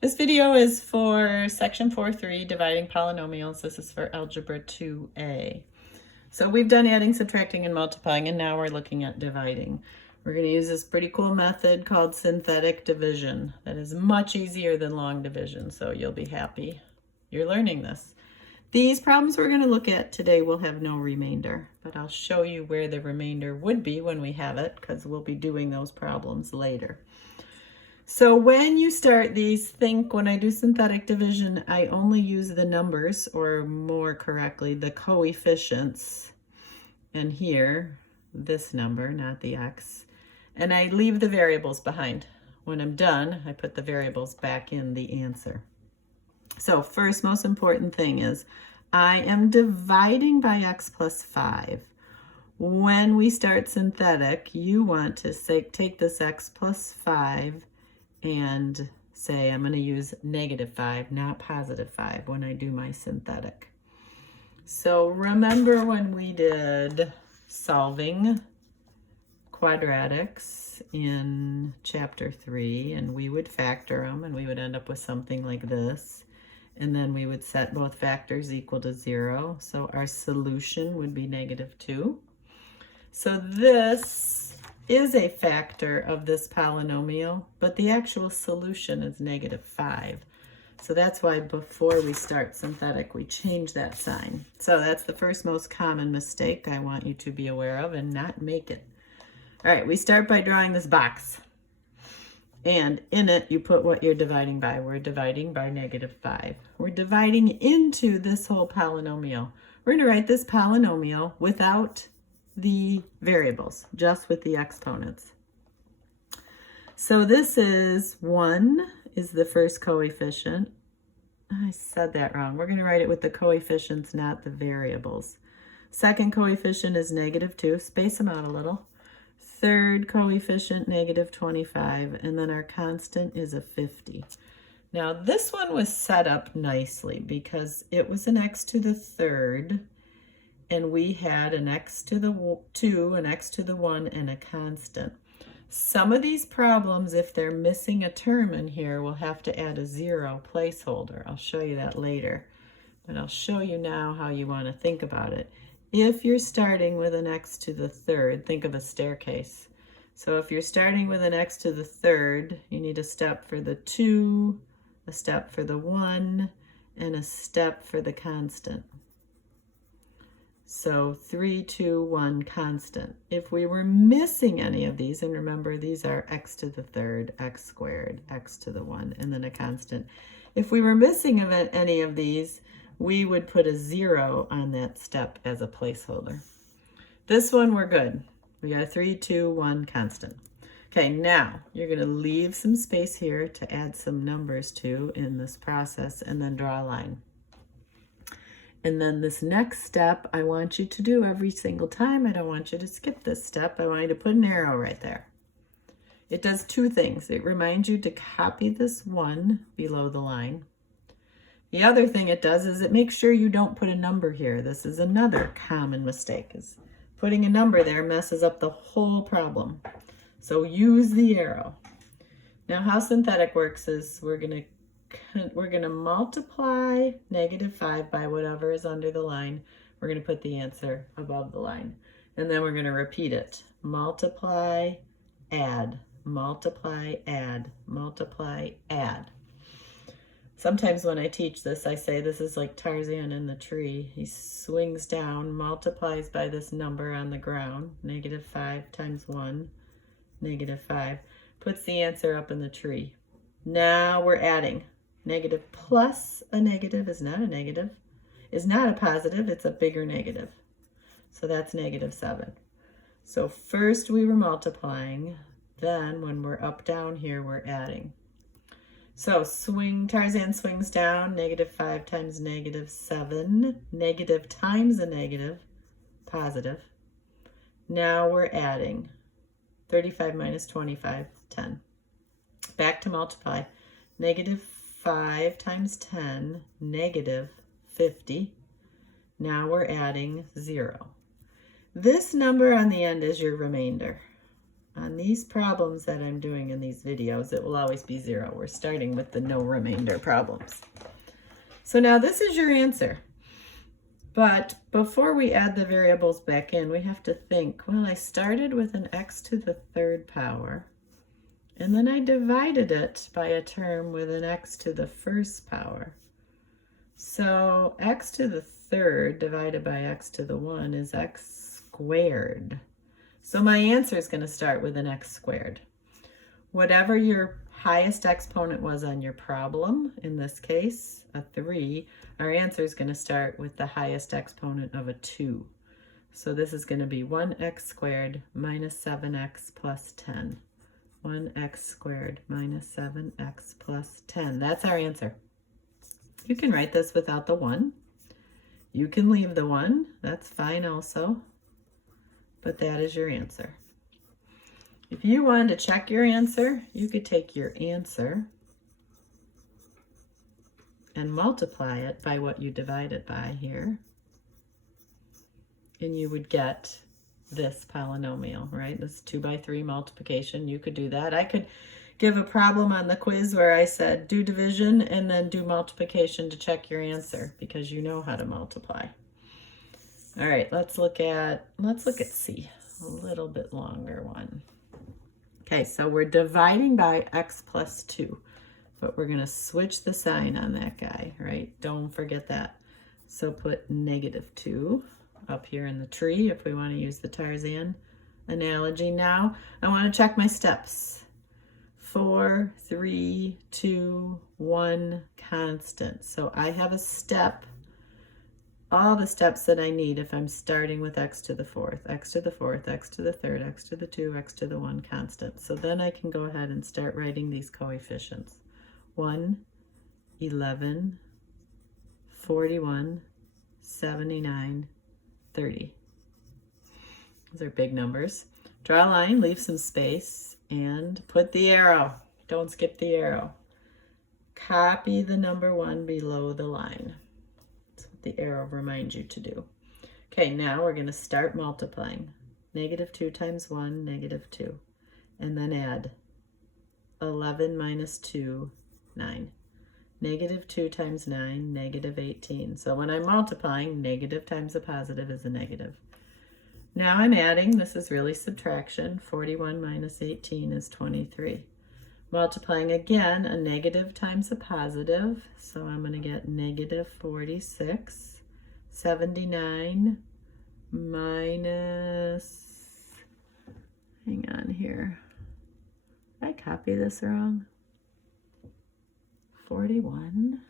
This video is for section 4.3, dividing polynomials. This is for Algebra 2A. So we've done adding, subtracting, and multiplying, and now we're looking at dividing. We're going to use this pretty cool method called synthetic division. That is much easier than long division, so you'll be happy you're learning this. These problems we're going to look at today will have no remainder, but I'll show you where the remainder would be when we have it, because we'll be doing those problems later. So when you start these, think when I do synthetic division, I only use the numbers, or more correctly, the coefficients. And here, this number, not the x. And I leave the variables behind. When I'm done, I put the variables back in the answer. So first, most important thing is I am dividing by x plus 5. When we start synthetic, you want to say, take this x plus 5 and say I'm going to use -5, not +5 when I do my synthetic. So remember when we did solving quadratics in chapter 3, and we would factor them and we would end up with something like this, and then we would set both factors equal to 0, so our solution would be -2. So this is a factor of this polynomial, but the actual solution is -5. So that's why before we start synthetic, we change that sign. So that's the first most common mistake I want you to be aware of and not make it. All right, we start by drawing this box. And in it, you put what you're dividing by. We're dividing by -5. We're dividing into this whole polynomial. We're going to write this polynomial without the variables, just with the exponents. So this is 1 is the first coefficient. I said that wrong. We're going to write it with the coefficients, not the variables. Second coefficient is -2. Space them out a little. Third coefficient, -25. And then our constant is a 50. Now this one was set up nicely because it was an x to the third. And we had an x to the 2, an x to the 1, and a constant. Some of these problems, if they're missing a term in here, we'll have to add a 0 placeholder. I'll show you that later. But I'll show you now how you want to think about it. If you're starting with an x to the third, think of a staircase. So if you're starting with an x to the third, you need a step for the 2, a step for the 1, and a step for the constant. So 3, 2, 1 constant. If we were missing any of these, and remember these are x to the third, x squared, x to the 1, and then a constant. If we were missing any of these, we would put a 0 on that step as a placeholder. This one we're good. We got a 3, 2, 1 constant. Okay, now you're going to leave some space here to add some numbers to in this process and then draw a line. And then this next step, I want you to do every single time. I don't want you to skip this step. I want you to put an arrow right there. It does two things. It reminds you to copy this 1 below the line. The other thing it does is it makes sure you don't put a number here. This is another common mistake, is putting a number there messes up the whole problem. So use the arrow. Now how synthetic works is we're going to multiply -5 by whatever is under the line. We're going to put the answer above the line. And then we're going to repeat it. Multiply, add, multiply, add, multiply, add. Sometimes when I teach this, I say this is like Tarzan in the tree. He swings down, multiplies by this number on the ground, -5 times 1, -5, puts the answer up in the tree. Now we're adding. Negative plus a negative is not a negative, is not a positive, it's a bigger negative. So that's -7. So first we were multiplying, then when we're up down here, we're adding. So Tarzan swings down, -5 times -7, negative times a negative, positive. Now we're adding. 35 minus 25, 10. Back to multiply. -5 times 10, -50. Now we're adding 0. This number on the end is your remainder. On these problems that I'm doing in these videos, it will always be 0. We're starting with the no remainder problems. So now this is your answer. But before we add the variables back in, we have to think, well, I started with an x to the third power, and then I divided it by a term with an x to the first power. So x to the third divided by x to the 1 is x squared. So my answer is going to start with an x squared. Whatever your highest exponent was on your problem, in this case, a 3, our answer is going to start with the highest exponent of a 2. So this is going to be 1x squared minus 7x plus 10. 1x squared minus 7x plus 10. That's our answer. You can write this without the 1. You can leave the 1. That's fine also. But that is your answer. If you wanted to check your answer, you could take your answer and multiply it by what you divide it by here. And you would get this polynomial, right? This 2 by 3 multiplication. You could do that. I could give a problem on the quiz where I said do division and then do multiplication to check your answer because you know how to multiply. All right, let's look at C, a little bit longer one. Okay, so we're dividing by x plus 2, but we're going to switch the sign on that guy, right? Don't forget that. So put -2 up here in the tree if we want to use the Tarzan analogy. Now I want to check my steps. 4, 3, 2, 1, constant. So I have a step, all the steps that I need if I'm starting with x to the 4th, x to the 4th, x to the 3rd, x to the 2, x to the 1 constant. So then I can go ahead and start writing these coefficients. 1, 11, 41, 79, 30. Those are big numbers. Draw a line, leave some space, and put the arrow. Don't skip the arrow. Copy the number 1 below the line. The arrow reminds you to do. Okay, now we're going to start multiplying. -2 times 1, -2. And then add 11 minus 2, 9. -2 times 9, -18. So when I'm multiplying, negative times a positive is a negative. Now I'm adding, this is really subtraction. 41 minus 18 is 23. Multiplying again, a negative times a positive, so I'm going to get -46. 79 minus, hang on here, did I copy this wrong? 41.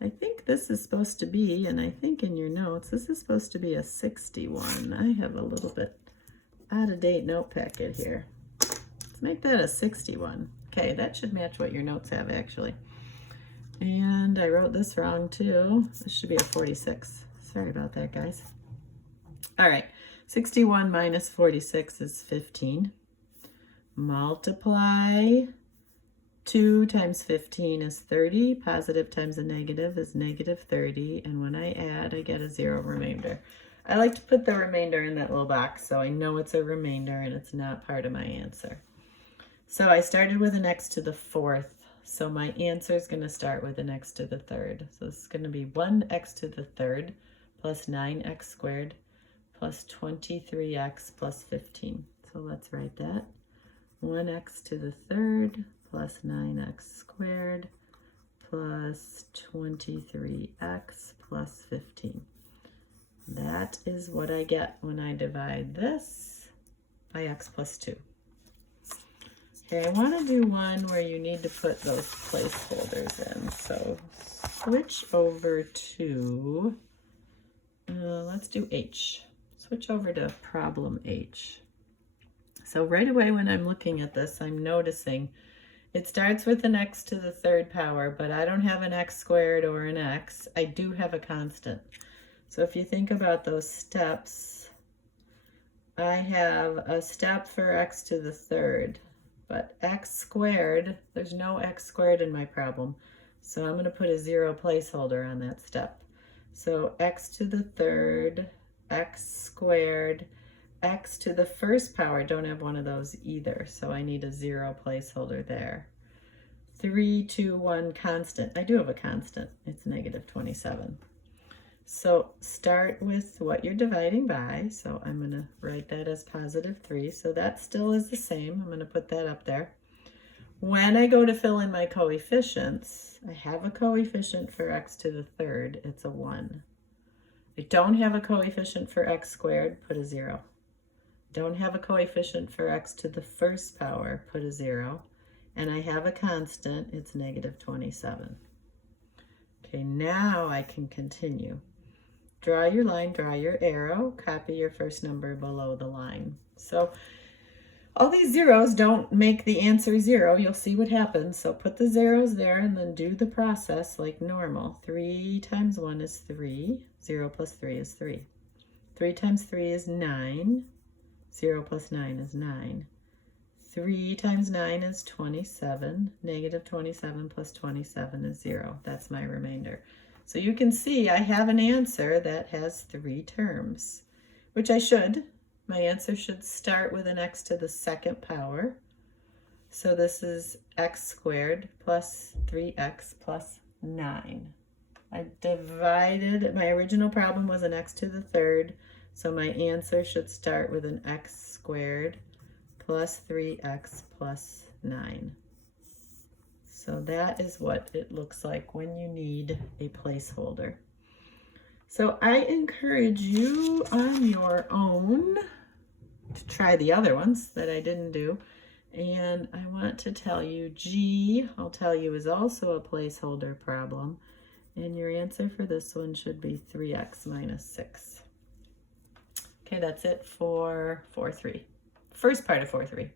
I think this is supposed to be, and I think in your notes, this is supposed to be a 61. I have a little bit out-of-date note packet here. Let's make that a 61. Okay, that should match what your notes have actually. And I wrote this wrong too. This should be a 46. Sorry about that, guys. All right, 61 minus 46 is 15. Multiply 2 times 15 is 30. Positive times a negative is -30. And when I add, I get a 0 remainder. I like to put the remainder in that little box so I know it's a remainder and it's not part of my answer. So I started with an x to the 4th. So my answer is going to start with an x to the 3rd. So this is going to be 1x to the 3rd plus 9x squared plus 23x plus 15. So let's write that. 1x to the 3rd plus 9x squared plus 23x plus 15. That is what I get when I divide this by x plus 2. Okay, I want to do one where you need to put those placeholders in. So switch over to, let's do H. Switch over to problem H. So right away when I'm looking at this, I'm noticing it starts with an x to the 3rd power, but I don't have an x squared or an x. I do have a constant. So if you think about those steps, I have a step for x to the 3rd, but x squared, there's no x squared in my problem. So I'm going to put a 0 placeholder on that step. So x to the 3rd x squared, x to the first power. Don't have one of those either, so I need a 0 placeholder there. 3, 2, 1 constant. I do have a constant. It's negative 27. So start with what you're dividing by. So I'm going to write that as positive 3. So that still is the same. I'm going to put that up there. When I go to fill in my coefficients, I have a coefficient for x to the third. It's a 1. I don't have a coefficient for x squared. Put a 0. Don't have a coefficient for x to the first power. Put a 0. And I have a constant. It's negative 27. Okay, now I can continue. Draw your line, draw your arrow, copy your first number below the line. So all these zeros don't make the answer 0. You'll see what happens. So put the zeros there and then do the process like normal. 3 times 1 is 3. 0 plus 3 is 3. 3 times 3 is 9. 0 plus 9 is 9. 3 times 9 is 27. Negative 27 plus 27 is 0. That's my remainder. So you can see I have an answer that has 3 terms, which I should. My answer should start with an x to the second power. So this is x squared plus 3x plus 9. I divided, my original problem was an x to the third, so my answer should start with an x squared plus 3x plus 9. So that is what it looks like when you need a placeholder. So I encourage you on your own to try the other ones that I didn't do. And I want to tell you G, I'll tell you, is also a placeholder problem. And your answer for this one should be 3x minus 6. Okay, that's it for 4-3. First part of 4-3.